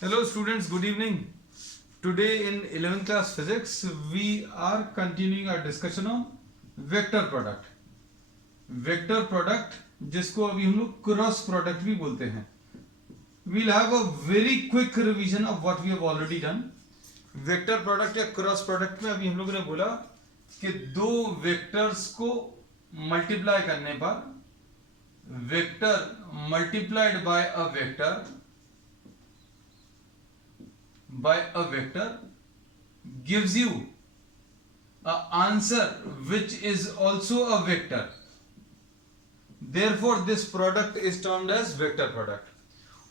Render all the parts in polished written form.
Hello students, good evening. Today in 11th class physics we are continuing our discussion on vector product. Vector product जिसको अभी हम लोग cross product भी बोलते हैं. We'll have a very quick revision of what we have already done. Vector product या cross product में अभी हम लोगों ने बोला कि दो वेक्टर्स को मल्टीप्लाई करने पर vector multiplied by a vector gives you a answer which is also a vector. Therefore this product is termed as vector product.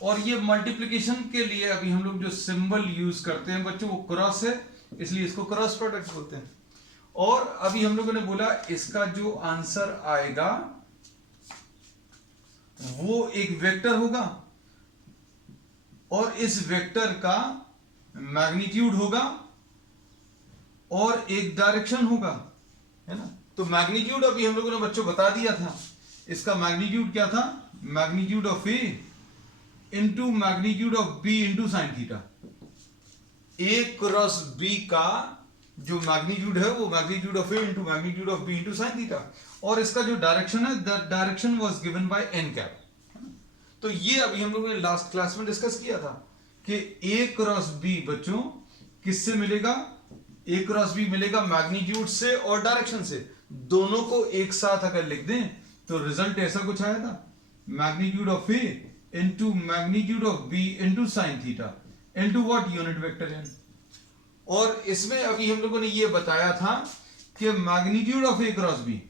और ये मल्टीप्लिकेशन के लिए अभी हम लोग जो सिंबल यूज करते हैं बच्चों वो क्रॉस है, इसलिए इसको क्रॉस प्रोडक्ट बोलते हैं. और अभी हम लोगों ने बोला इसका जो आंसर आएगा वो एक वेक्टर होगा और इस वेक्टर का मैग्नीट्यूड होगा और एक डायरेक्शन होगा, है ना. तो मैग्नीट्यूड अभी हम लोगों ने बच्चों बता दिया था. इसका मैग्नीट्यूड क्या था? Magnitude of A into magnitude of B into sine theta. A cross B का जो मैग्नीट्यूड है वो magnitude of A into magnitude of B into sine theta. और इसका जो डायरेक्शन है the direction was given by N cap. तो ये अभी हम लोगों ने लास्ट क्लास में डिस्कस किया था कि ए क्रॉस बी बच्चों किससे मिलेगा? ए क्रॉस बी मिलेगा मैग्नीट्यूड से और डायरेक्शन से. दोनों को एक साथ अगर लिख दें तो रिजल्ट ऐसा कुछ आया था, magnitude of A into magnitude of B into sine theta into what? Unit vector N. और इसमें अभी हम लोगों ने ये बताया था कि magnitude of A cross B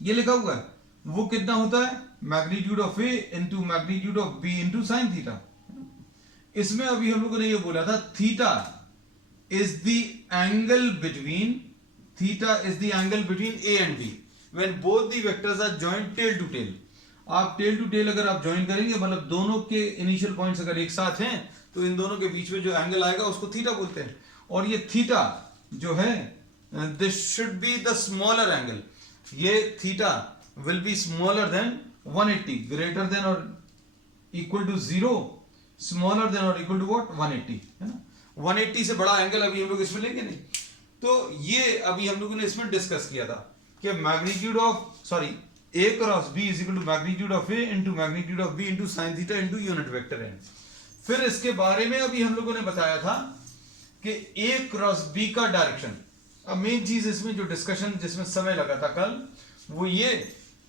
ये लिखा हुआ है वो कितना होता है? Magnitude of A into magnitude of B into sine theta. इसमें अभी हम लोगों ने ये बोला था theta is the angle between A and B when both the vectors are joint tail to tail. आप टेल टू टेल अगर आप ज्वाइन करेंगे मतलब दोनों के इनिशियल पॉइंट्स अगर एक साथ हैं तो इन दोनों के बीच में जो एंगल आएगा उसको थीटा बोलते हैं. और ये थीटा जो है this should be the smaller angle. ये theta will be smaller than 180, greater than और इक्वल टू 0, स्मॉलर देन और इक्वल टू व्हाट? 180, है ना. 180 से बड़ा एंगल अभी हम लोग इसमें लेंगे नहीं. तो ये अभी हम लोगों ने इसमें डिस्कस किया था कि magnitude of A cross B is equal to magnitude of A into magnitude of B into sine theta into unit vector N. फिर इसके बारे में अभी हम लोगों ने बताया था कि ए क्रॉस बी का डायरेक्शन. अब मेन चीज इसमें जो डिस्कशन जिसमें समय लगा था कल वो ये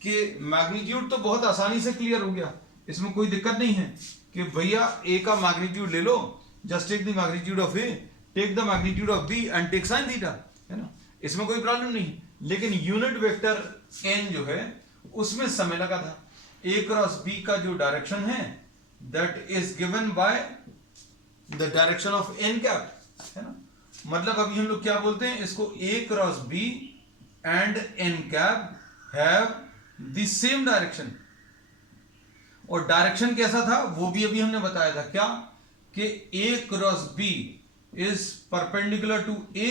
कि मैग्नीट्यूड तो बहुत आसानी से क्लियर हो गया, इसमें कोई दिक्कत नहीं है कि भैया ए का मैग्नीट्यूड ले लो, just take the magnitude of A, take the magnitude of B and take sine theta, है ना. इसमें कोई प्रॉब्लम नहीं. लेकिन यूनिट वेक्टर एन जो है उसमें समय लगा था. ए क्रॉस बी का जो डायरेक्शन है that is given by the direction of N cap, है ना. मतलब अभी हम लोग क्या बोलते हैं इसको? A cross B and N cap have the same direction. और डायरेक्शन कैसा था वो भी अभी हमने बताया था. क्या? कि ए cross B is perpendicular to A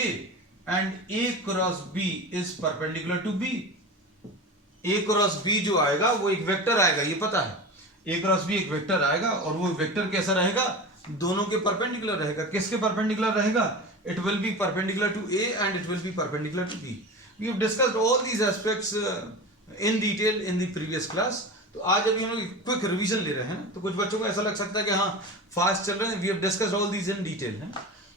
and A cross B is perpendicular to B. A cross B जो आएगा वो एक वेक्टर आएगा, ये पता है. ए क्रॉस बी एक वेक्टर आएगा और वो वेक्टर कैसा रहेगा? दोनों के परपेंडिकुलर रहेगा. किसके परपेंडिकुलर रहेगा? It will be perpendicular to A and it will be perpendicular to B. We have discussed all these aspects in detail in the previous class. तो आज अभी हम लोग क्विक रिवीजन ले रहे हैं ना, तो कुछ बच्चों को ऐसा लग सकता है कि हाँ फास्ट चल रहे हैं. We have discussed all these in detail, है.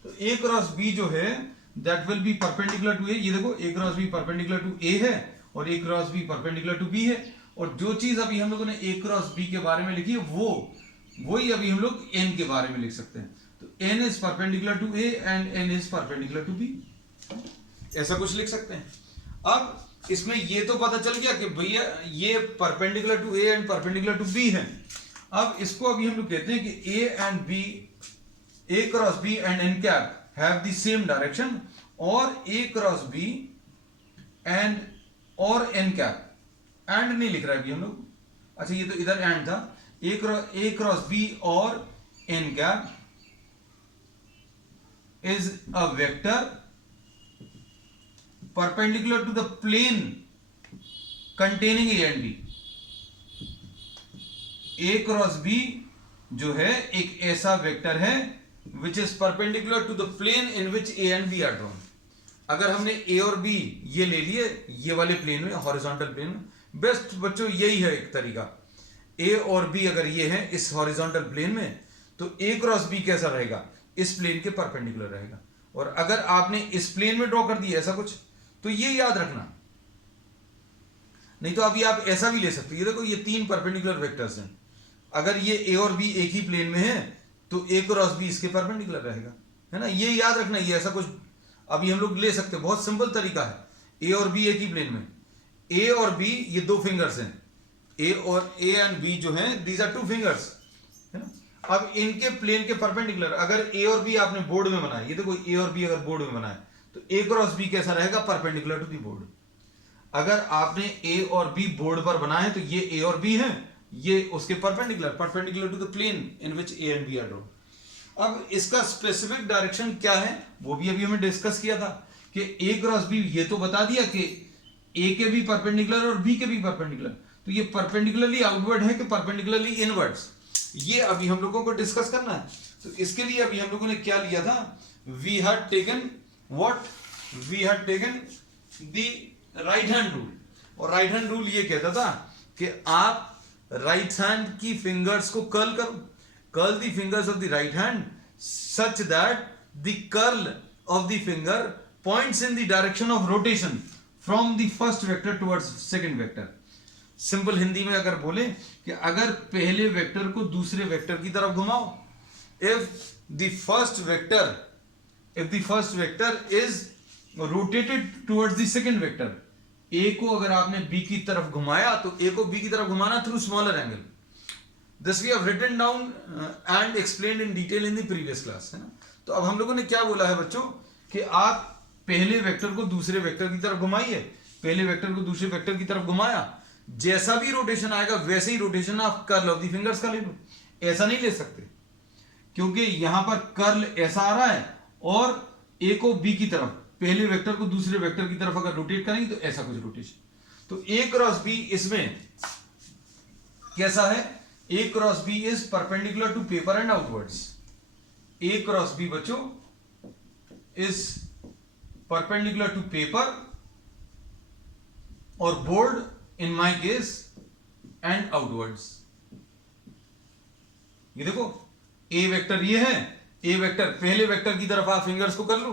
तो ए क्रॉस बी जो है that will be perpendicular to A. ये देखो A cross B perpendicular to A है और A cross B perpendicular to B है. और जो चीज अभी हम लोगों ने ए क्रॉस बी के बारे में लिखी है वही अभी हम लोग एन के बारे में लिख सकते हैं. तो N is perpendicular to A and N is perpendicular to B, ऐसा कुछ लिख सकते हैं. अब इसमें ये तो पता चल गया कि भैया ये perpendicular to A and perpendicular to B है. अब इसको अभी हम लोग कहते हैं कि A and B, A cross B and N cap have the same direction और ए क्रॉस बी एंड और एन कैप. एंड नहीं लिख रहा है अभी हम लोग. अच्छा ये तो इधर एंड था. ए क्रॉस बी और N cap is a vector perpendicular to the plane containing A and B. A cross B जो है एक ऐसा वेक्टर है which is perpendicular to the plane in which A and B are drawn. अगर हमने ए और B ये ले लिए ये वाले प्लेन में, हॉरिजॉन्टल प्लेन में, बेस्ट बच्चों यही है एक तरीका। ए और बी अगर ये है इस हॉरिजॉन्टल प्लेन में, तो ए क्रॉस बी कैसा रहेगा, इस प्लेन के परपेंडिकुलर रहेगा। और अगर आपने इस प्लेन में ड्रॉ कर दिया ऐसा कुछ, तो ये याद रखना। नहीं तो अभी आप ऐसा भी ले सकते हो, ये देखो ये 3 परपेंडिकुलर वेक्टर्स हैं, अगर ये ए और बी एक ही प्लेन में है तो ए क्रॉस बी इसके परपेंडिकुलर रहेगा, है ना। ये याद रखना, ये ऐसा कुछ अभी हम लोग ले सकते हैं, बहुत सिंपल तरीका है। ए और बी एक ही प्लेन में, ए और बी ये 2 फिंगर्स हैं, ए एंड बी जो हैं दीज आर 2 फिंगर्स, है ना। अब इनके प्लेन के परपेंडिकुलर अगर ए और बी आपने बोर्ड में बनाया, ये देखो ए और बी अगर बोर्ड में बनाए तो ए क्रॉस बी कैसा रहेगा, परपेंडिकुलर टू दी बोर्ड। अगर आपने ए और बी बोर्ड पर बनाए तो ये ए और बी है, ये उसके perpendicular to the plane in which A and B are drawn. अब इसका स्पेसिफिक डायरेक्शन क्या है वो भी अभी हमें डिस्कस किया था कि ए क्रॉस बी, ये तो बता दिया कि ए के भी परपेंडिकुलर और बी के भी परपेंडिकुलर, तो ये परपेंडिकुलरली आउटवर्ड है कि परपेंडिकुलरली इनवर्ड्स, ये अभी हम लोगों को डिस्कस करना है। तो इसके लिए अभी हम लोगों ने क्या लिया था, we had taken the right hand rule. और राइट हैंड रूल ये कहता था कि आप राइट हैंड की फिंगर्स को कर्ल करो, curl the fingers of the right hand such that the curl of the finger points in the direction of rotation from the first vector towards second vector. Simple Hindi में अगर बोले कि अगर पहले vector को दूसरे वेक्टर की तरफ घुमाओ, if the first vector is rotated towards the second vector, A को अगर आपने बी की तरफ घुमाया तो ए को बी की तरफ घुमाना through smaller angle. This we have written down and explained in detail in the previous class, है ना। तो अब हम लोगों ने क्या बोला है बच्चों कि आप पहले वेक्टर को दूसरे वेक्टर की तरफ घुमाइए, पहले वेक्टर को दूसरे वेक्टर की तरफ घुमाया, जैसा भी रोटेशन आएगा वैसे ही रोटेशन आप कर्ल ऑफ द फिंगर्स का ले लो। ऐसा नहीं ले सकते क्योंकि यहां पर कर्ल ऐसा आ रहा है और ए को बी की तरफ, पहले वेक्टर को दूसरे वेक्टर की तरफ अगर रोटेट करेंगे तो ऐसा कुछ रोटेशन। तो ए क्रॉस बी इसमें कैसा है, A cross B is perpendicular to paper and outwards. A cross B बच्चों इज परपेंडिकुलर टू पेपर और board in my case and outwards. ये देखो ए वेक्टर ये है, ए वेक्टर पहले वेक्टर की तरफ आप फिंगर्स को कर लो,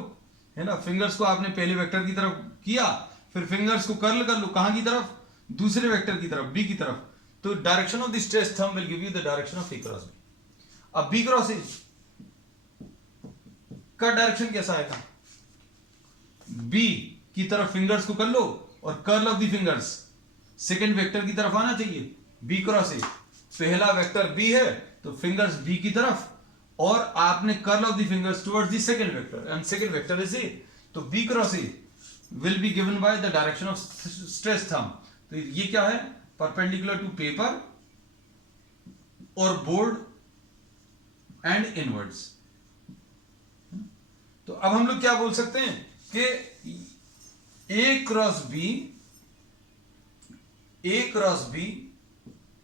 है ना। फिंगर्स को आपने पहले वेक्टर की तरफ किया, फिर फिंगर्स को कर्ल कर लो, कहां की तरफ, दूसरे वेक्टर की तरफ, बी की तरफ। तो direction of the stretch thumb will give you the direction of A cross B. अब बी क्रॉस ए का डायरेक्शन कैसा आएगा, बी की तरफ फिंगर्स को कर लो और curl of the fingers second vector की तरफ आना चाहिए। बी क्रॉस ए, पहला वेक्टर बी है तो फिंगर्स बी की तरफ और आपने curl of the fingers towards the second vector and second vector is a, तो b cross a will be given by the direction of stretch thumb. तो ये क्या है, परपेंडिकुलर टू पेपर और बोर्ड एंड इनवर्ड्स। तो अब हम लोग क्या बोल सकते हैं कि ए cross B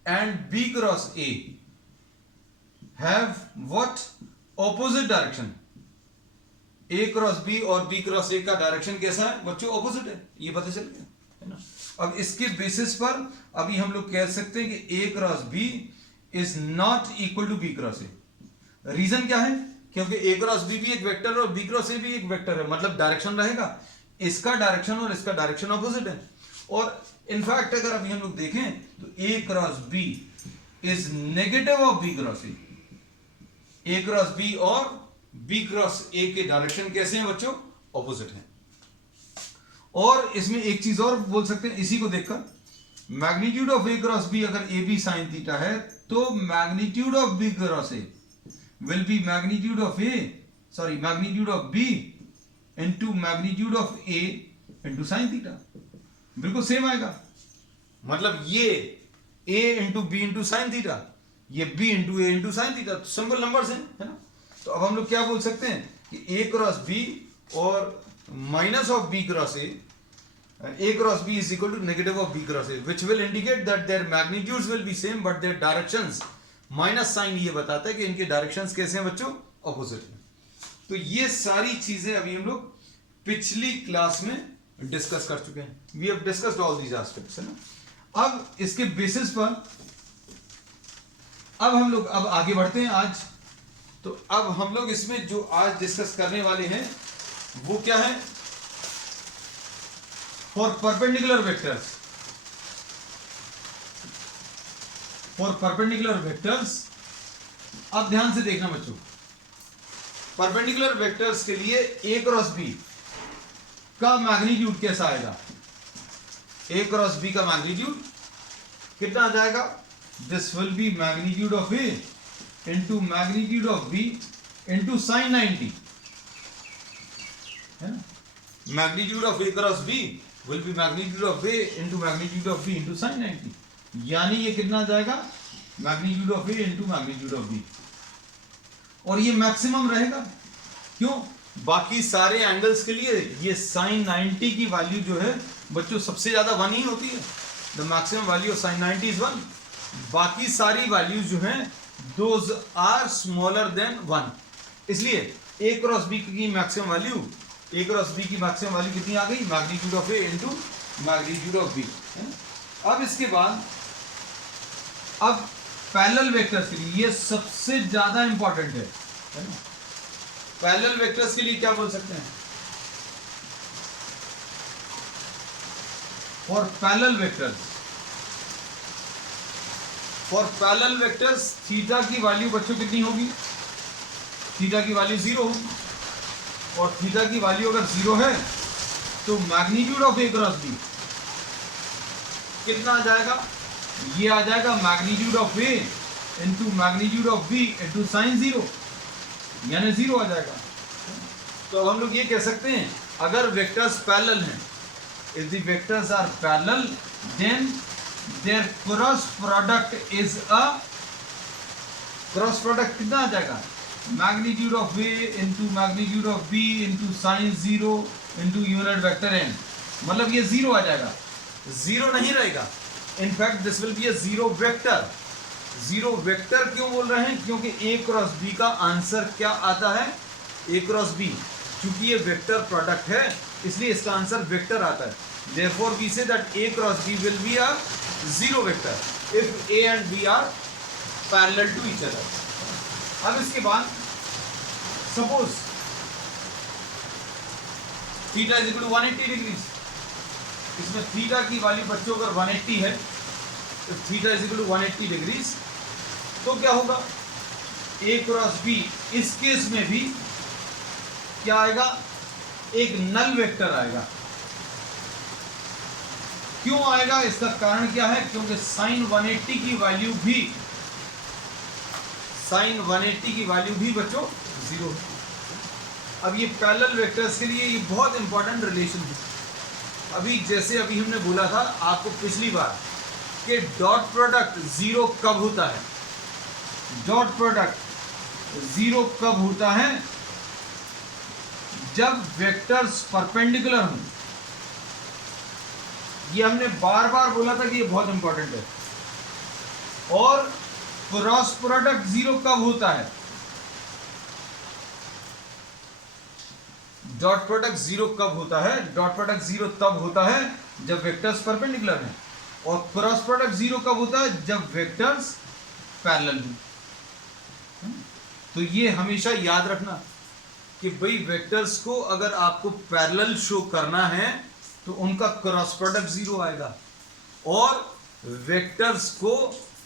and b cross a have what opposite direction। A cross B और B क्रॉस A का डायरेक्शन कैसा है बच्चों, ऑपोजिट है, ये पता चल गया, है ना। अब इसके बेसिस पर अभी हम लोग कह सकते हैं कि A cross B is not equal to B cross A। Reason क्या है, क्योंकि A क्रॉस B भी एक वेक्टर है और B क्रॉस A भी एक वेक्टर है, मतलब डायरेक्शन रहेगा, इसका डायरेक्शन और इसका डायरेक्शन ऑपोजिट है। और इनफैक्ट अगर अभी हम लोग देखें तो A cross B is negative of B cross A। A cross B और बी क्रॉस ए के डायरेक्शन कैसे हैं बच्चों, ऑपोजिट हैं। और इसमें एक चीज और बोल सकते हैं इसी को देखकर, magnitude of A cross b अगर ए बी साइन थीटा है तो magnitude of b cross a will be magnitude of b into magnitude of a into sine theta, बिल्कुल सेम आएगा। मतलब ये a into b into sine theta, ये b into a into sine theta, simple numbers हैं, है ना। तो अब हम लोग क्या बोल सकते हैं कि a क्रॉस b और minus of b cross a cross b is equal to negative of b cross a, which will indicate that their magnitudes will be same but their directions minus sign ये बताता है कि इनके directions कैसे हैं बच्चों, opposite में। तो ये सारी चीजें अभी हम लोग पिछली क्लास में डिस्कस कर चुके हैं। We have discussed all these aspects, है ना। अब इसके बेसिस पर अब हम लोग अब आगे बढ़ते हैं आज। तो अब हम लोग इसमें जो आज डिस्कस करने वाले हैं वो क्या है, for perpendicular vectors. For perpendicular vectors, अब ध्यान से देखना बच्चों, परपेंडिकुलर वेक्टर्स के लिए ए क्रॉस बी का मैग्नीट्यूड कैसा आएगा। ए क्रॉस बी का मैग्नीट्यूड कितना आ जाएगा, this will be magnitude of A into magnitude of B into sine 90, है ना। Magnitude of A cross B will be magnitude of A into magnitude of B into sine 90, यानी ये कितना आ जाएगा, magnitude of A into magnitude of B. और ये maximum रहेगा, क्यों, बाकी सारे एंगल्स के लिए ये साइन 90 की वैल्यू जो है बच्चों सबसे ज्यादा 1 ही होती है। The maximum value of sine 90 is 1। बाकी सारी वैल्यूज जो हैं दोज आर स्मॉलर देन 1, इसलिए ए क्रॉस बी की maximum value, A cross B की मैक्सिमम वैल्यू कितनी आ गई, magnitude of A into magnitude of B. अब इसके बाद अब पैरेलल वेक्टर्स के लिए ये सबसे ज्यादा इंपॉर्टेंट है ना। पैरेलल वेक्टर्स के लिए क्या बोल सकते हैं, for parallel vectors, for parallel vectors theta की वैल्यू बच्चों कितनी होगी, थीटा की वैल्यू 0 होगी। और थीटा की वैल्यू अगर 0 है तो magnitude of A cross B कितना आ जाएगा, ये आ जाएगा magnitude of A into magnitude of B into sine 0, यानी 0 आ जाएगा। तो हम लोग ये कह सकते हैं अगर वेक्टर्स पैरेलल हैं, if the vectors are parallel then their cross product is a, cross product कितना आ जाएगा, magnitude of A into magnitude of B into sine 0 into unit vector n, मतलब ये 0 आ जाएगा, 0 नहीं रहेगा। In fact this will be a 0 vector. 0 vector क्यों बोल रहे हैं, क्योंकि ए क्रॉस बी का आंसर क्या आता है, ए क्रॉस बी, क्योंकि ये वेक्टर प्रोडक्ट है इसलिए इसका आंसर वेक्टर आता है। Therefore we say that A cross B will be a 0 vector if A and B are parallel to each other। अब इसके बाद suppose theta is equal to 180 degrees, इसमें थीटा की वैल्यू बच्चों अगर 180 है तो theta is equal to 180 degrees, तो क्या होगा, A क्रॉस B इस केस में भी क्या आएगा, एक नल वेक्टर आएगा। क्यों आएगा, इसका कारण क्या है, क्योंकि साइन 180 की वैल्यू भी, साइन 180 की वैल्यू भी बच्चों 0। अब ये पैरेलल वेक्टर्स के लिए ये बहुत इंपॉर्टेंट रिलेशन है। अभी जैसे अभी हमने बोला था आपको पिछली बार कि डॉट प्रोडक्ट 0 कब होता है, डॉट प्रोडक्ट 0 कब होता है, जब वेक्टर्स परपेंडिकुलर हों। ये हमने बार बार बोला था कि ये बहुत इंपॉर्टेंट है। और क्रॉस प्रोडक्ट 0 कब होता है, डॉट प्रोडक्ट 0 कब होता है, डॉट प्रोडक्ट 0 तब होता है जब वेक्टर्स परपेंडिकुलर हैं। और क्रॉस प्रोडक्ट 0 कब होता है, जब वेक्टर्स पैरेलल हों। तो ये हमेशा याद रखना कि भाई वेक्टर्स को अगर आपको पैरेलल शो करना है तो उनका क्रॉस प्रोडक्ट 0 आएगा, और वेक्टर्स को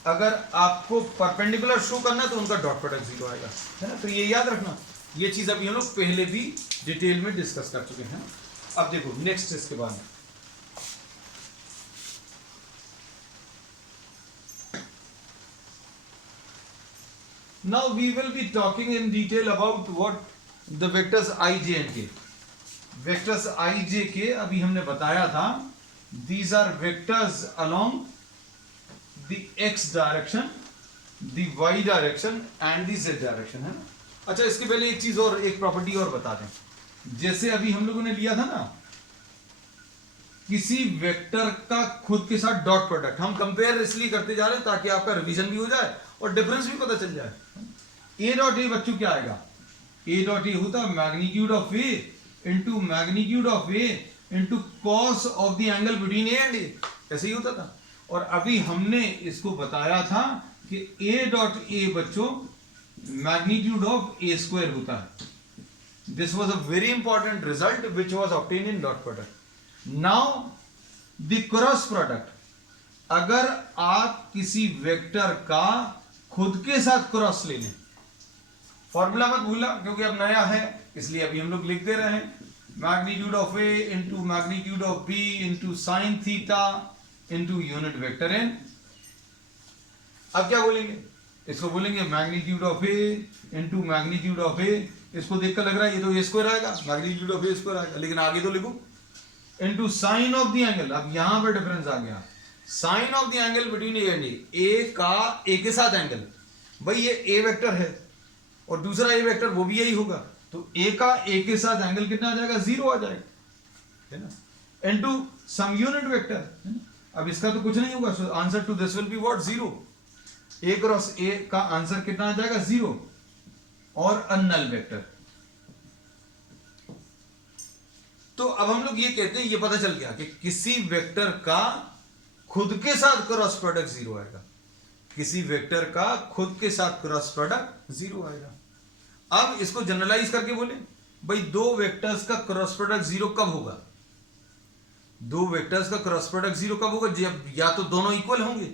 अगर आपको परपेंडिकुलर शो करना है तो उनका डॉट प्रोडक्ट 0 आएगा, है ना। तो ये याद रखना, ये चीज अभी हम लोग पहले भी डिटेल में डिस्कस कर चुके हैं। अब देखो नेक्स्ट इसके बाद now we will be talking in detail about what the vectors I J and K. Vectors I J K अभी हमने बताया था, these are vectors along the X direction, the Y direction and the Z direction, है ना। अच्छा, इसके पहले एक चीज और, एक प्रॉपर्टी और बता दें। जैसे अभी हम लोगों ने लिया था ना किसी वेक्टर का खुद के साथ डॉट प्रोडक्ट, हम कंपेयर इसलिए करते जा रहे हैं ताकि आपका रिवीजन भी हो जाए और डिफरेंस भी पता चल जाए। ए डॉट ए बच्चों क्या आएगा, ए डॉट ए होता है magnitude of A into magnitude of A into cos of the angle between A and a, ऐसे ही होता था। और अभी हमने इसको बताया था कि ए डॉट ए बच्चों मैग्नीट्यूड ऑफ ए स्क्वायर होता है। This was a very important result which was obtain in dot product. Now the cross product, अगर आप किसी वेक्टर का खुद के साथ क्रॉस ले लें, फॉर्मूला मत भूलना क्योंकि अब नया है इसलिए अभी हम लोग लिख दे रहे हैं, magnitude of A into magnitude of B into sine theta into unit vector n. अब क्या बोलेंगे, इसको बोलेंगे magnitude of A into magnitude of a. इसको देखकर लग रहा है ये तो ए स्क्वायर आएगा, मैग्नीट्यूड ऑफ ए स्क्वायर आएगा, लेकिन आगे तो लिखो into sine of the angle. अब यहां पर डिफरेंस आ गया, sine of the angle between A and a का ए के साथ एंगल, भाई ये ए वेक्टर है और दूसरा ए वेक्टर वो भी यही होगा, तो ए का ए के साथ एंगल कितना आ जाएगा, 0 आ जाएगा, है ना, इनटू सम यूनिट वेक्टर, है ना। अब इसका तो कुछ नहीं होगा, so answer to this will be what, 0। A cross A का आंसर कितना आ जाएगा, 0 और अनल वेक्टर। तो अब हम लोग ये कहते हैं, ये पता चल गया कि किसी वेक्टर का खुद के साथ क्रॉस प्रोडक्ट 0 आएगा, किसी वेक्टर का खुद के साथ क्रॉस प्रोडक्ट 0 आएगा। अब इसको जनरलाइज करके बोले, भाई दो वेक्टर्स का क्रॉस प्रोडक्ट 0 कब होगा, दो वेक्टर्स का क्रॉस प्रोडक्ट 0 कब होगा, जब या तो दोनों इक्वल होंगे,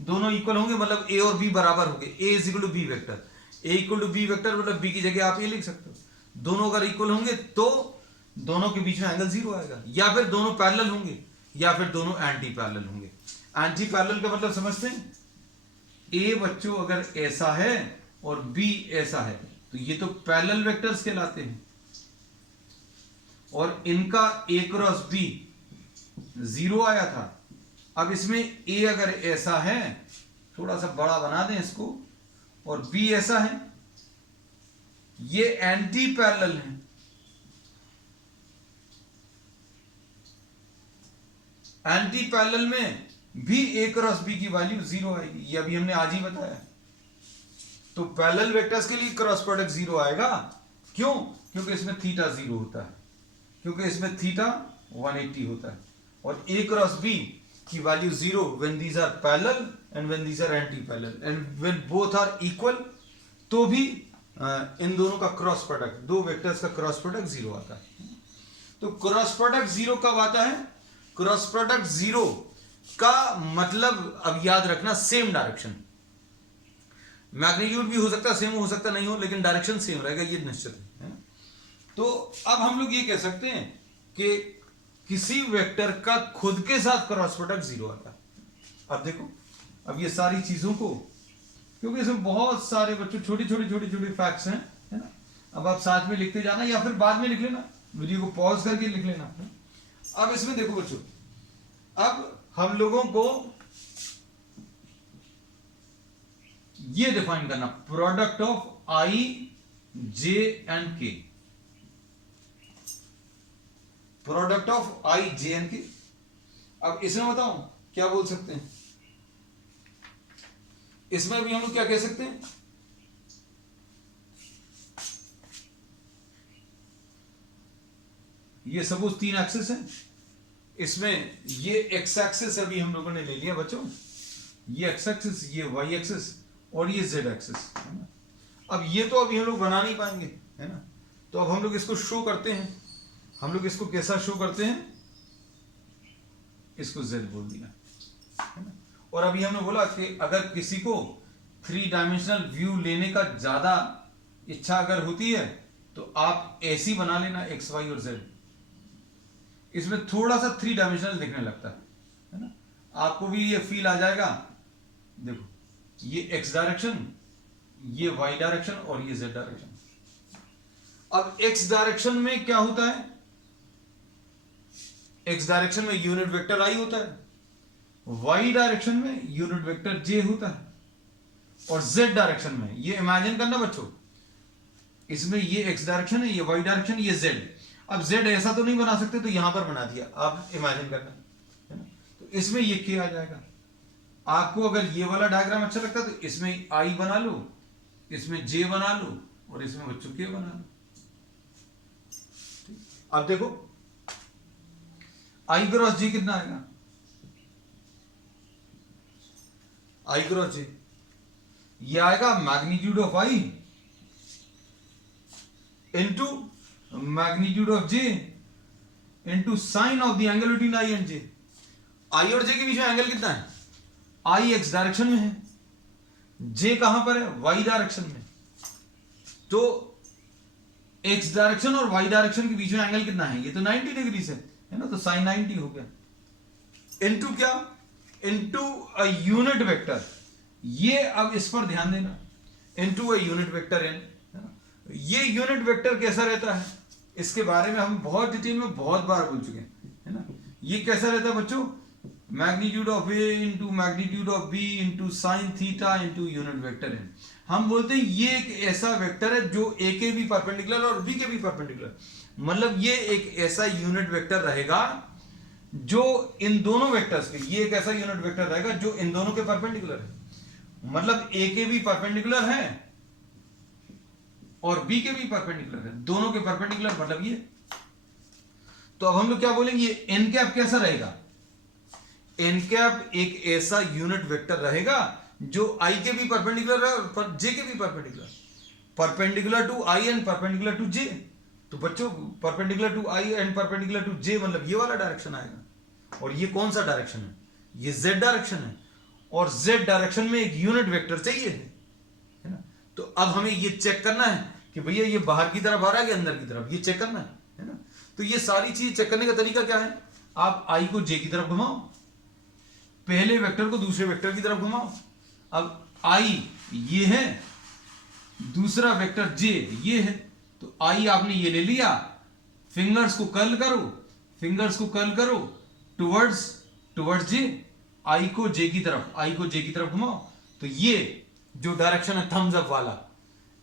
दोनों इक्वल होंगे मतलब ए और बी बराबर होंगे, a is equal to b vector, a equal to b vector मतलब बी की जगह आप ये लिख सकते हो, दोनों अगर इक्वल होंगे तो दोनों के बीच में एंगल 0 आएगा, या फिर दोनों पैरेलल होंगे या फिर दोनों एंटी पैरेलल होंगे। एंटी पैरेलल का मतलब समझते हैं, ए बच्चों अगर ऐसा है और बी ऐसा है तो ये तो पैरेलल वेक्टर्स कहलाते हैं, और इनका ए क्रॉस बी 0 आया था। अब इसमें ए अगर ऐसा है, थोड़ा सा बड़ा बना दें इसको, और बी ऐसा है, ये एंटी पैरेलल है, एंटी पैरेलल में भी ए क्रॉस बी की वैल्यू 0 आएगी, ये अभी हमने आज ही बताया। तो पैरेलल वेक्टर्स के लिए क्रॉस प्रोडक्ट 0 आएगा, क्यों, क्योंकि इसमें थीटा 0 होता है, क्योंकि इसमें थीटा 180 होता है, और ए क्रॉस बी की value 0 when these are parallel and when these are anti parallel and when both are equal, तो भी इन दोनों का क्रॉस प्रोडक्ट, दो वेक्टर्स का क्रॉस प्रोडक्ट 0 आता है। तो क्रॉस प्रोडक्ट 0 कब आता है, क्रॉस प्रोडक्ट 0 का मतलब अब याद रखना सेम डायरेक्शन, मैग्नीट्यूड भी हो सकता है सेम, हो सकता नहीं हो, लेकिन डायरेक्शन सेम रहेगा, ये निश्चित है। तो अब हम लोग ये कह सकते हैं कि किसी वेक्टर का खुद के साथ क्रॉस प्रोडक्ट 0 आता है। अब देखो, अब ये सारी चीजों को, क्योंकि इसमें बहुत सारे बच्चों छोटी छोटी फैक्ट्स हैं, है ना, अब आप साथ में लिखते जाना या फिर बाद में लिख लेना, वीडियो को पॉज करके लिख लेना। अब इसमें देखो बच्चों, अब हम लोगों को ये डिफाइन करना, product of i J and k, product of i J and k. अब इसमें बताऊं क्या बोल सकते हैं, इसमें भी हम लोग क्या कह सकते हैं, ये सपोज 3 एक्सिस है, इसमें ये एक्स एक्सिस अभी हम लोगों ने ले लिया बच्चों, ये एक्स एक्सिस, ये वाई एक्सिस और ये जेड एक्सिस, है ना। अब ये तो अभी हम लोग बना नहीं पाएंगे, है ना, तो अब हम लोग इसको शो करते हैं, हम लोग इसको कैसा शो करते हैं, इसको जेड बोल दिया, है ना। और अभी हमने बोला कि अगर किसी को 3 डायमेंशनल व्यू लेने का ज्यादा इच्छा अगर होती है तो आप ऐसी बना लेना एक्स वाई और जेड, इसमें थोड़ा सा 3 डायमेंशनल दिखने लगता है ना, आपको भी ये फील आ जाएगा। देखो ये एक्स डायरेक्शन, ये वाई डायरेक्शन और ये जेड डायरेक्शन। अब एक्स डायरेक्शन में क्या होता है, एक्स डायरेक्शन में यूनिट वेक्टर आई होता है, वाई डायरेक्शन में यूनिट वेक्टर जे होता है, और जेड डायरेक्शन में, ये इमेजिन करना बच्चों, इसमें ये एक्स डायरेक्शन है, ये वाई डायरेक्शन, ये जेड। अब जेड ऐसा तो नहीं बना सकते, तो यहां पर बना दिया, आप इमेजिन करना, है ना। तो इसमें ये के आ जाएगा, आपको अगर ये वाला डायग्राम अच्छा लगता है तो इसमें आई बना लो, इसमें जे बना लो और इसमें बच्चों के बना लो। अब देखो आई क्रॉस जे कितना आएगा, आई क्रॉस जे ये आएगा magnitude of i into magnitude of j into sine of the angle between i and j. I और जे के बीच में एंगल कितना है, आई एक्स डायरेक्शन में है, जे कहां पर है, वाई डायरेक्शन में। तो एक्स डायरेक्शन और वाई डायरेक्शन के बीच में एंगल कितना है, ये तो 90 डिग्री है ना, तो साइन 90 हो गया। इनटू क्या, इनटू अ यूनिट वेक्टर, ये अब इस पर ध्यान देना, into a unit vector N. ये यूनिट वेक्टर कैसा रहता है, इसके बारे में हम बहुत डिटेल में बहुत बार बोल चुके हैं, है ना। ये कैसा रहता है बच्चों, magnitude of A into magnitude of B into sine theta into unit vector N. हम बोलते हैं ये एक ऐसा वेक्टर है जो ए के भी परपेंडिकुलर और बी के भी परपेंडिकुलर, मतलब ये एक ऐसा यूनिट वेक्टर रहेगा जो इन दोनों वेक्टर्स के, ये एक ऐसा यूनिट वेक्टर रहेगा जो इन दोनों के परपेंडिकुलर है, मतलब ए के भी परपेंडिकुलर है और बी के भी परपेंडिकुलर है, दोनों के परपेंडिकुलर मतलब ये। तो अब हम लोग क्या बोलेंगे, एन कैप कैसा रहेगा, एन कैप एक ऐसा यूनिट वेक्टर रहेगा जो आई के भी परपेंडिकुलर है और जे के भी perpendicular to i and perpendicular to j. तो बच्चों perpendicular to i and perpendicular to j मतलब ये वाला डायरेक्शन आएगा, और ये कौन सा डायरेक्शन है, ये जेड डायरेक्शन है, और जेड डायरेक्शन में एक यूनिट वेक्टर चाहिए है ना। तो अब हमें ये चेक करना है कि भैया ये बाहर की तरफ आ रहा है कि अंदर की तरफ, ये चेक करना है ना। तो ये सारी चीज चेक करने का तरीका क्या है, आप आई को जे की तरफ घुमाओ, पहले वेक्टर को दूसरे वेक्टर की तरफ घुमाओ। अब आई ये है, दूसरा वेक्टर जे ये है, तो आई आपने ये ले लिया, फिंगर्स को कर्ल करो, फिंगर्स को कर्ल करो टुवर्ड्स जे, आई को जे की तरफ घुमाओ। तो ये जो डायरेक्शन है थम्स अप वाला,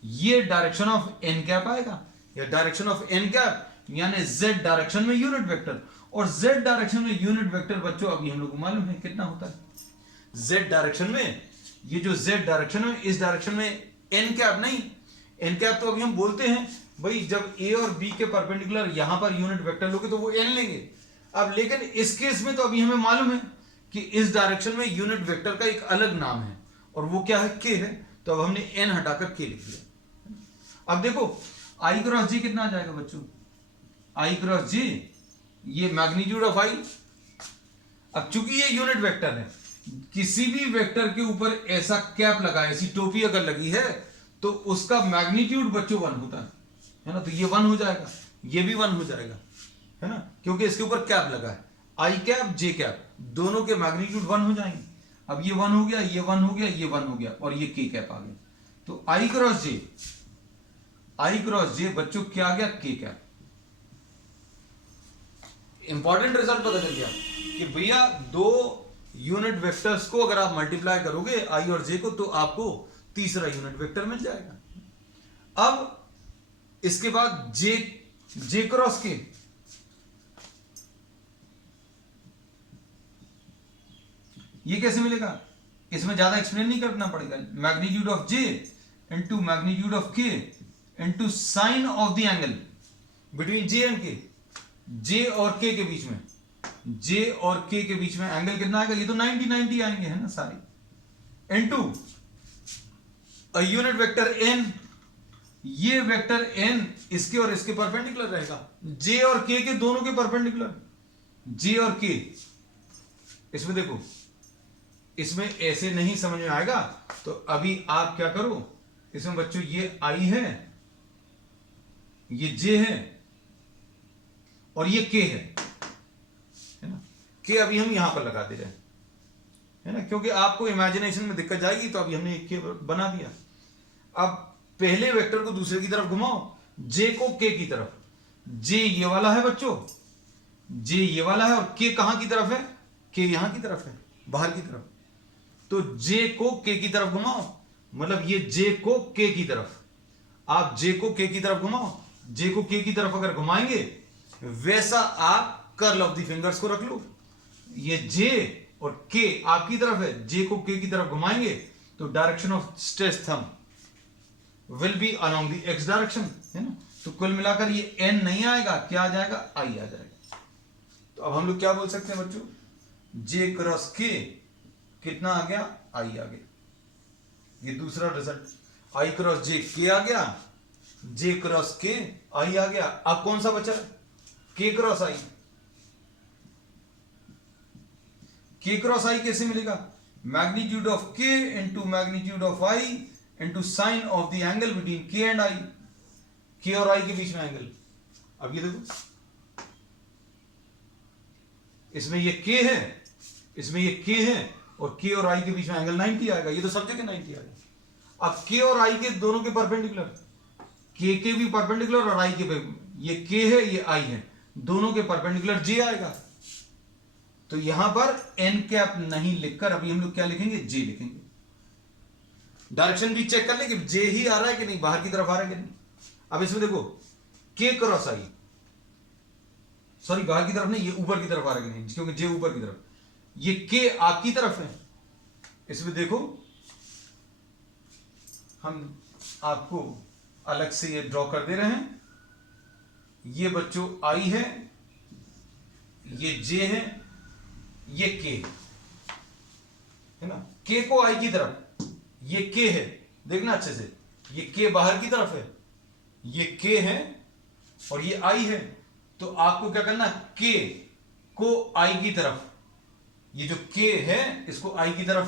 ये डायरेक्शन ऑफ एन कैप आएगा, या डायरेक्शन ऑफ एन कैप यानी जेड डायरेक्शन में यूनिट वेक्टर। और जेड डायरेक्शन में यूनिट वेक्टर बच्चों अभी हम लोग को मालूम है कितना होता है जेड डायरेक्शन में, ये जो जेड डायरेक्शन में, इस डायरेक्शन में एन कैप नहीं, एन कैप तो अभी हम बोलते हैं भाई जब ए और बी के परपेंडिकुलर यहां पर यूनिट वेक्टर लोगे तो वो एन लेंगे। अब लेकिन इस केस में तो अभी हमें मालूम है कि इस डायरेक्शन में यूनिट वेक्टर का एक अलग नाम है और वो क्या है, के है। तो अब हमने एन हटाकर के लिख दिया। अब देखो आई क्रॉस जी कितना आ जाएगा बच्चों, आई क्रॉस जी ये मैग्नीट्यूड ऑफ आई। अब चूंकि ये यूनिट वेक्टर है, किसी भी वेक्टर के ऊपर ऐसा कैप लगा, ऐसी टोपी अगर लगी है तो उसका मैग्नीट्यूड बच्चों 1 होता है ना। तो ये 1 हो जाएगा, ये भी 1 हो जाएगा, है ना, क्योंकि इसके ऊपर कैप लगा है। आई कैप जे कैप दोनों के मैग्नीट्यूड 1 हो जाएंगे। अब ये 1 हो गया, ये 1 हो गया, ये 1 हो गया और ये के कैप आ गया। तो आई क्रॉस जे बच्चों क्या आ गया, के कैप। इंपॉर्टेंट रिजल्ट पता चल गया कि भैया दो यूनिट वेक्टर्स को अगर आप मल्टीप्लाई करोगे आई और जे को तो आपको तीसरा यूनिट वेक्टर मिल जाएगा। अब इसके बाद जे क्रॉस के, ये कैसे मिलेगा, इसमें ज्यादा एक्सप्लेन नहीं करना पड़ेगा। Magnitude of j into magnitude of k into sine of the angle between j and k, j और के के बीच में, जे और के के बीच में एंगल कितना आएगा, ये तो 90 आएंगे है ना सारे, into a unit vector N, ये वेक्टर एन इसके और इसके परपेंडिकुलर रहेगा, जे और के दोनों के परपेंडिकुलर, जे और के। इसमें देखो, इसमें ऐसे नहीं समझ में आएगा तो अभी आप क्या करो, इसमें बच्चों ये आई है, ये जे है और ये के है ना। के अभी हम यहां पर लगा दे रहे हैं, है ना, क्योंकि आपको इमेजिनेशन में दिक्कत जाएगी तो अभी हमने के बना दिया। अब पहले वेक्टर को दूसरे की तरफ घुमाओ, जे को के की तरफ, जे ये वाला है बच्चों, जे ये वाला है और के कहां की तरफ है, के यहां की तरफ है, बाहर की तरफ। तो जे को के की तरफ घुमाओ, मतलब ये जे को के की तरफ, आप जे को के की तरफ घुमाओ, जे को के की तरफ अगर घुमाएंगे वैसा आप कर्ल ऑफ द फिंगर्स को रख लो, ये जे और के आपकी तरफ है, जे को के की तरफ घुमाएंगे तो direction of stress thumb will be along the X direction, है ना। तो कुल मिलाकर ये एन नहीं आएगा, क्या आ जाएगा, आई आ जाएगा। तो अब हम लोग क्या बोल सकते हैं बच्चों, जे क्रॉस के कितना आ गया, आई आ गया। ये दूसरा रिजल्ट, आई क्रॉस जे के आ गया, जे क्रॉस के आई आ गया। अब कौन सा बचा, के क्रॉस आई। के क्रॉस आई कैसे मिलेगा, magnitude of k into magnitude of I into sine of the angle between के एंड आई, के और आई के बीच में एंगल। अब ये देखो, इसमें ये के है, इसमें ये के है, और के और आई के बीच में एंगल 90 आएगा, ये तो सब जगह 90 आएगा। अब के और आई के दोनों के परपेंडिकुलर, के भी परपेंडिकुलर और आई के पे, ये के है ये आई है, दोनों के परपेंडिकुलर जे आएगा। तो यहां पर एन कैप नहीं लिखकर अभी हम लोग क्या लिखेंगे, जे लिखेंगे। डायरेक्शन भी चेक कर ले कि जे ही आ रहा है कि नहीं, बाहर की तरफ आ रहा है कि नहीं। अब इसमें देखो के क्रॉस आई, सॉरी बाहर की तरफ नहीं, ये ऊपर की तरफ आ रहा है कि नहीं, क्योंकि जे ऊपर की तरफ, ये के आपकी तरफ है। इसमें देखो हम आपको अलग से ये ड्रॉ कर दे रहे हैं, ये बच्चों आई है, ये जे है, ये के है ना, के को आई की तरफ, ये के है, देखना अच्छे से, ये के बाहर की तरफ है, ये के है और ये आई है। तो आपको क्या करना, के को आई की तरफ, ये जो के है इसको आई की तरफ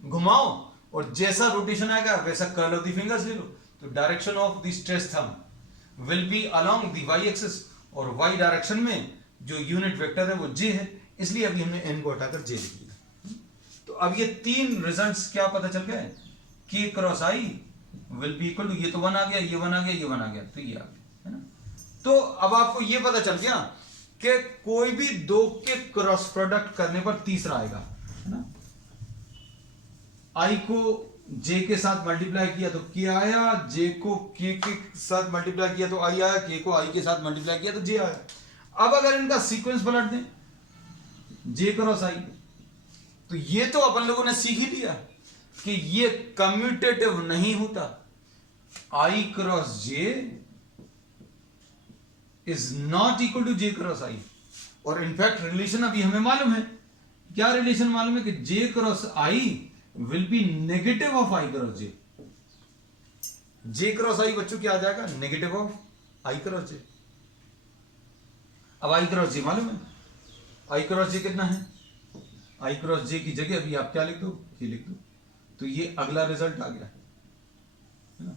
घुमाओ और जैसा रोटेशन आएगा वैसा कर्ल ऑफ द फिंगर्स ले लो। तो direction of the stress thumb will be along the Y axis, और वाई डायरेक्शन में जो यूनिट वेक्टर है वो जे है, इसलिए अभी हमने एन को हटाकर जे लिख लिया। तो अब ये तीन रिजल्ट्स क्या पता चल गए, K cross I will be equal to, ये तो 1 आ गया, ये 1 आ गया, ये 1 आ गया, तो ये आ गया, है ना। तो अब आपको ये पता चल गया कि कोई भी दो के क्रॉस प्रोडक्ट करने पर तीसरा आएगा, है ना। आई को जे के साथ मल्टीप्लाई किया तो के आया, जे को के साथ मल्टीप्लाई किया तो आई आया, के को आई के साथ मल्टीप्लाई किया तो जे आया। अब अगर इनका सीक्वेंस पलट दें, जे क्रॉस आई, तो ये तो अपन लोगों ने सीख ही लिया कि ये कम्यूटेटिव नहीं होता, i cross j is not equal to j cross i. और इनफैक्ट रिलेशन अभी हमें मालूम है, क्या रिलेशन मालूम है, कि j cross I will be negative of i cross j. J cross i बच्चों क्या आ जाएगा, negative of i cross j. अब आई क्रॉस जे मालूम है, आई क्रॉस जे कितना है, आई क्रॉस जे की जगह अभी आप क्या लिख दो, ये लिख दो, तो ये अगला रिजल्ट आ गया, है ना।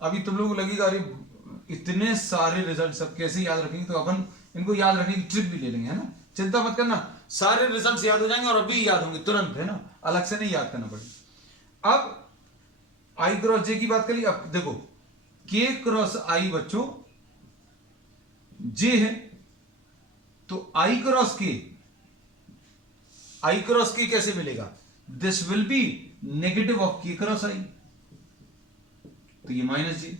अभी तुम लोग को लगेगा अरे इतने सारे रिजल्ट सब कैसे याद रखेंगे, तो अपन इनको याद रखने की ट्रिक भी ले लेंगे, है ना। चिंता मत करना, सारे रिजल्ट्स याद हो जाएंगे और अभी याद होंगे तुरंत, है ना, अलग से नहीं याद करना पड़ेगा। अब आई क्रॉस जे की बात करिए, अब देखो के क्रॉस आई बच्चों जे है, तो आई क्रॉस के कैसे मिलेगा, this will be negative of के क्रॉस आई, तो ये माइनस जे।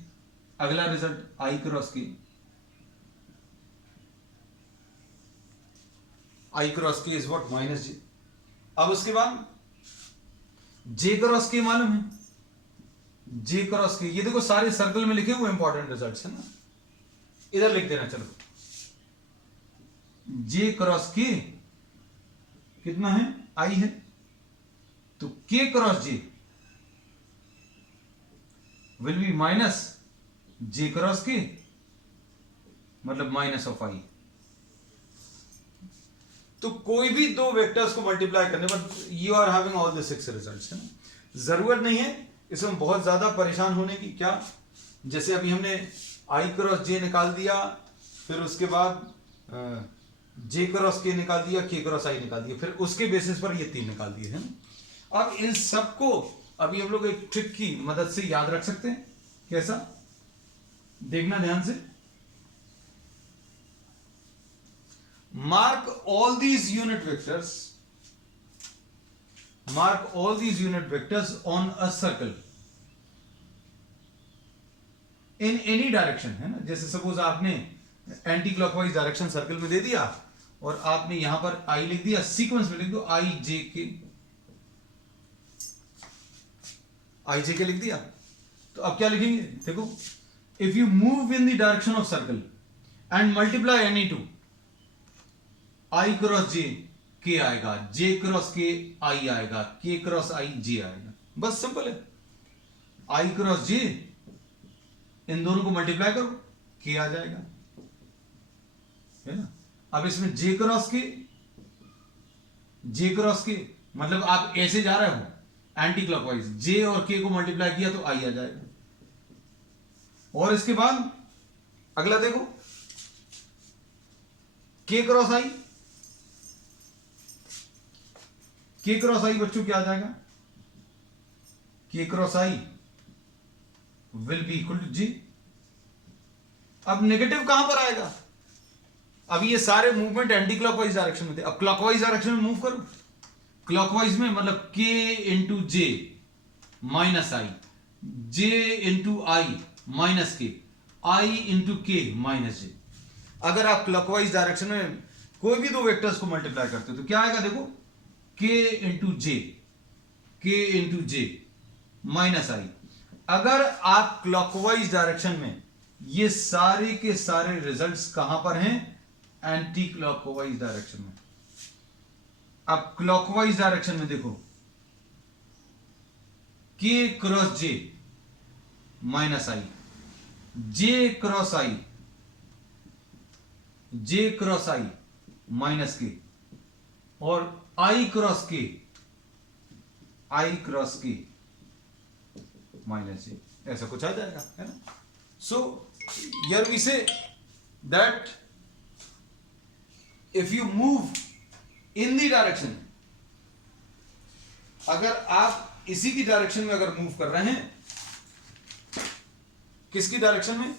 अगला रिजल्ट आई क्रॉस के, आई क्रॉस के इज व्हाट, माइनस जे। अब उसके बाद जे क्रॉस के मालूम है, जे क्रॉस के, ये देखो सारे सर्कल में लिखे हुए इंपॉर्टेंट रिजल्ट्स है ना, इधर लिख देना। चलो जे क्रॉस के कितना है, आई है, तो के cross J will be minus J cross के, मतलब माइनस ऑफ आई। तो कोई भी दो वेक्टर्स को मल्टीप्लाई करने पर you are having all the 6 results, है ना। जरूरत नहीं है इसमें बहुत ज्यादा परेशान होने की, क्या, जैसे अभी हमने आई क्रॉस जे निकाल दिया, फिर उसके बाद जे क्रॉस के निकाल दिया, के क्रॉस आई निकाल दिया, फिर उसके बेसिस पर ये 3 निकाल दिए, है ना। अब इन सबको अभी हम लोग एक ट्रिक की मदद से याद रख सकते हैं, कैसा, देखना ध्यान से। mark all these unit vectors on a circle in any direction, है ना। जैसे सपोज आपने एंटी क्लॉकवाइज डायरेक्शन सर्कल में दे दिया और आपने यहां पर आई लिख दिया, सीक्वेंस में लिख दो आई जे के लिख दिया। तो अब क्या लिखेंगे, देखो, if you move in the direction of circle and multiply any two, i cross j k आएगा, जे क्रॉस के आई आएगा, के क्रॉस आई जे आएगा। बस सिंपल है, आई क्रॉस जे, इन दोनों को मल्टीप्लाई करो, के आ जाएगा, है ना। अब इसमें जे क्रॉस के मतलब आप ऐसे जा रहे हो एंटी क्लॉकवाइज, जे और के को मल्टीप्लाई किया तो आई आ जाएगा। और इसके बाद अगला देखो, के क्रॉस आई बच्चों क्या आ जाएगा, k cross I will be equal to j. अब नेगेटिव कहां पर आएगा, अब ये सारे मूवमेंट एंटी क्लॉकवाइज डायरेक्शन में थे, अब क्लॉकवाइज डायरेक्शन में मूव करो। क्लॉकवाइज में मतलब के इंटू जे माइनस आई, जे इंटू आई माइनस के, आई इंटू के माइनस जे। अगर आप क्लॉकवाइज डायरेक्शन में कोई भी दो वेक्टर्स को मल्टीप्लाई करते हो तो क्या आएगा, देखो, के इंटू जे माइनस आई। अगर आप क्लॉकवाइज डायरेक्शन में, ये सारे के सारे रिजल्ट्स कहां पर हैं, एंटी क्लॉकवाइज डायरेक्शन में। अब क्लॉकवाइज डायरेक्शन में देखो, के क्रॉस जे माइनस आई, जे क्रॉस आई माइनस के, और आई क्रॉस के माइनस जे, ऐसा कुछ आ जाएगा, है ना। So here we say that if you move in the direction, अगर आप इसी की डायरेक्शन में अगर मूव कर रहे हैं, किसकी डायरेक्शन में,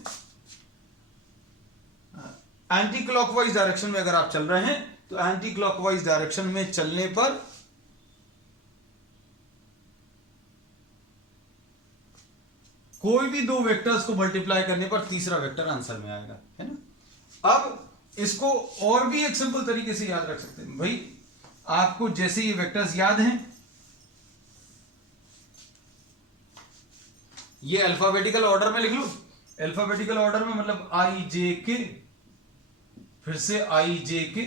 एंटी क्लॉकवाइज डायरेक्शन में अगर आप चल रहे हैं, तो एंटी क्लॉकवाइज डायरेक्शन में चलने पर कोई भी दो वेक्टर्स को मल्टीप्लाई करने पर तीसरा वेक्टर आंसर में आएगा, है ना। अब इसको और भी एक सिंपल तरीके से याद रख सकते हैं भाई, आपको जैसे ये वेक्टर्स याद हैं, ये अल्फाबेटिकल ऑर्डर में लिख लो। अल्फाबेटिकल ऑर्डर में मतलब आई जे के, फिर से आई जे के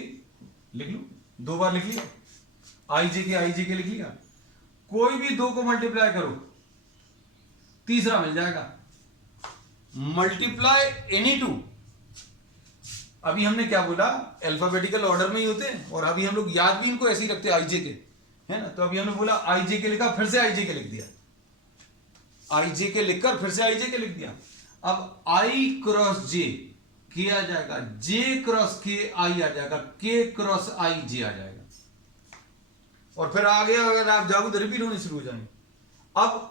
लिख लो, दो बार लिख लिया, आई जे के लिख लिया। कोई भी दो को मल्टीप्लाई करो, तीसरा मिल जाएगा। मल्टीप्लाई एनी टू, अभी हमने क्या बोला, अल्फाबेटिकल ऑर्डर में ही होते हैं, और अभी हम लोग याद भी इनको ऐसे ही रखते हैं, आई जे के, है ना। तो अभी हमने बोला आई जे के लिखा, फिर से आई जे के लिख दिया, आई जे के लिखकर फिर से आई जे के लिख दिया। अब आई क्रॉस जे के आ जाएगा, जे क्रॉस के आई आ जाएगा, के क्रॉस आई जे आ जाएगा, और फिर आगे अगर आप जाओगे तो रिपीट होने शुरू हो जाएंगे। अब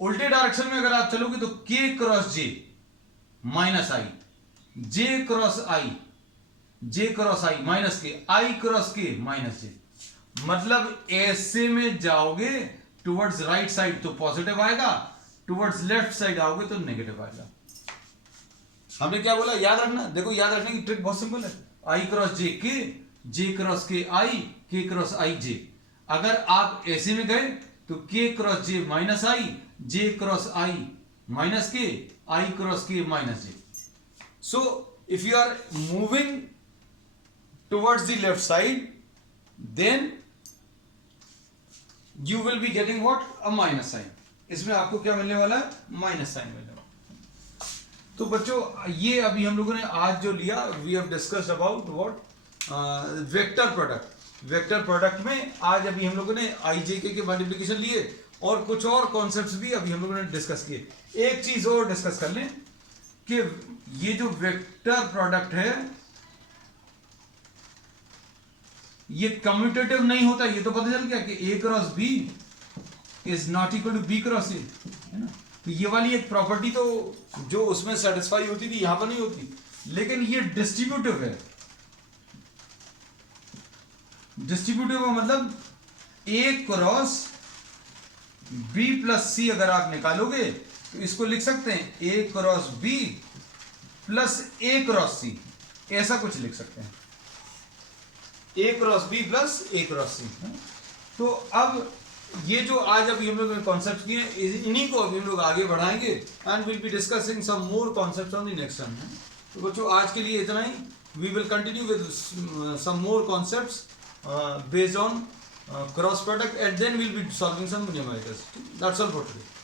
उल्टे डायरेक्शन में अगर आप चलोगे तो के क्रॉस जे माइनस आई, जे क्रॉस आई माइनस के, आई क्रॉस के माइनस जे। मतलब ऐसे में जाओगे टुवर्ड्स राइट साइड तो पॉजिटिव आएगा, टुवर्ड्स लेफ्ट साइड आओगे तो नेगेटिव आएगा। हमने क्या बोला, याद रखना, देखो याद रखने की ट्रिक बहुत सिंपल है, आई क्रॉस जे के, जे क्रॉस के आई, के क्रॉस आई जे। अगर आप ऐसे में गए तो के क्रॉस जे माइनस आई, जे क्रॉस आई माइनस के, आई क्रॉस के minus J. So if you are moving towards the left side, then you will be getting what, a minus sign। इसमें आपको क्या मिलने वाला है, माइनस साइन मिलने वाला। तो बच्चों ये अभी हम लोगों ने आज जो लिया, we have discussed about what, vector product. Vector product में आज अभी हम लोगों ने आई जे के मल्टीप्लिकेशन लिए, और कुछ और कॉन्सेप्ट्स भी अभी हम लोगों ने डिस्कस किए। एक चीज और डिस्कस कर लें कि ये जो वेक्टर प्रोडक्ट है ये कम्यूटेटिव नहीं होता, ये तो पता चल गया कि ए cross B is not equal to b cross a, है ना। तो ये वाली एक प्रॉपर्टी तो जो उसमें सेटिस्फाई होती थी यहां पर नहीं होती, लेकिन ये डिस्ट्रीब्यूटिव है। डिस्ट्रीब्यूटिव का मतलब ए क्रॉस बी प्लस सी अगर आप निकालोगे तो इसको लिख सकते हैं ए क्रॉस बी प्लस ए क्रॉस सी, ऐसा कुछ लिख सकते हैं। ए क्रॉस बी प्लस ए क्रॉस सी। तो अब ये जो आज अभी हम लोग कॉन्सेप्ट किए इन्हीं को अभी हम लोग आगे बढ़ाएंगे and will be discussing some more concepts on the next term. तो बच्चों आज के लिए इतना ही। We will continue with some more concepts based on cross product and then will be solving some numericals. That's all for today.